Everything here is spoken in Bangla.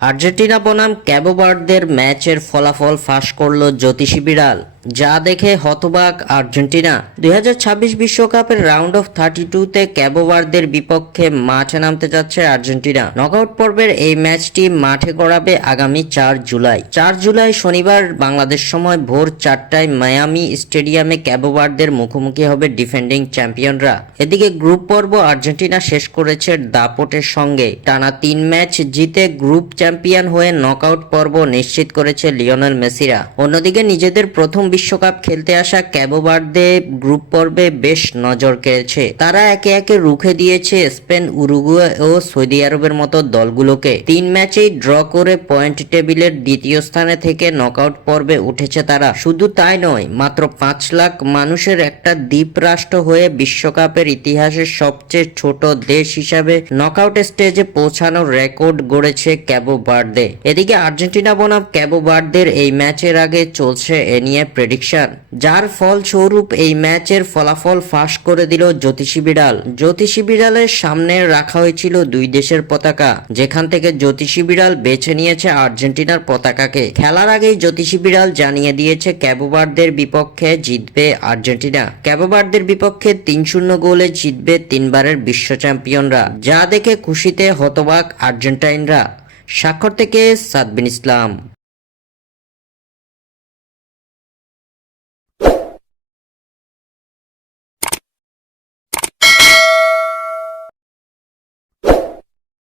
আর্জেন্টিনা বনাম ক্যাবো ভার্দের ম্যাচের ফলাফল ফাঁস করল জ্যোতিষী বিড়াল, যা দেখে হতবাক আর্জেন্টিনা। 2026 বিশ্বকাপের রাউন্ড অফ 32-তে ক্যাবো ভার্দের বিপক্ষে মাঠে নামতে যাচ্ছে আর্জেন্টিনা। নকআউট পর্বের এই ম্যাচটি মাঠে গড়াবে আগামী 4 জুলাই শনিবার বাংলাদেশ সময় ভোর 4টায় মায়ামি স্টেডিয়ামে ক্যাবো ভার্দের মুখোমুখি হবে ডিফেন্ডিং চ্যাম্পিয়নরা। এদিকে গ্রুপ পর্ব আর্জেন্টিনা শেষ করেছে দাপটের সঙ্গে। টানা 3 ম্যাচ জিতে গ্রুপ চ্যাম্পিয়ন হয়ে নকআউট পর্ব নিশ্চিত করেছে লিওনেল মেসিরা। অন্যদিকে নিজেদের প্রথম বিশ্বকাপ খেলতে আসা ক্যাবো ভার্দে গ্রুপ পর্বে বেশ নজর কেড়েছে। তারা একে একে রুখে দিয়েছে স্পেন, উরুগুয়ে ও সৌদি আরবের মতো দলগুলোকে। 3 ম্যাচেই ড্র করে পয়েন্ট টেবিলের দ্বিতীয় স্থানে থেকে নকআউট পর্বে উঠেছে তারা। শুধু তাই নয়, মাত্র 5 লাখ মানুষের একটা দ্বীপ রাষ্ট্র হয়ে বিশ্বকাপের ইতিহাসের সবচেয়ে ছোট দেশ হিসাবে নকআউট স্টেজে পৌঁছানোর রেকর্ড গড়েছে ক্যাবো ভার্দে। এদিকে আর্জেন্টিনা বনাম ক্যাবো ভার্দের এই ম্যাচের আগে চলছে এ নিয়ে প্রেডিকশন, যার ফলস্বরূপ এই ম্যাচের ফলাফল ফাঁস করে দিল জ্যোতিষী বিড়াল। জ্যোতিষী বিড়ালের সামনে রাখা হয়েছিল 2 দেশের পতাকা, যেখান থেকে জ্যোতিষী বিড়াল বেছে নিয়েছে আর্জেন্টিনার পতাকাকে। খেলার আগেই জ্যোতিষী বিড়াল জানিয়ে দিয়েছে ক্যাবো ভার্দের বিপক্ষে জিতবে আর্জেন্টিনা। ক্যাবো ভার্দের বিপক্ষে 3-0 গোলে জিতবে 3 বারের বিশ্ব চ্যাম্পিয়নরা, যা দেখে খুশিতে হতবাক আর্জেন্টাইনরা। স্বাক্ষর থেকে সাদবিন ইসলাম।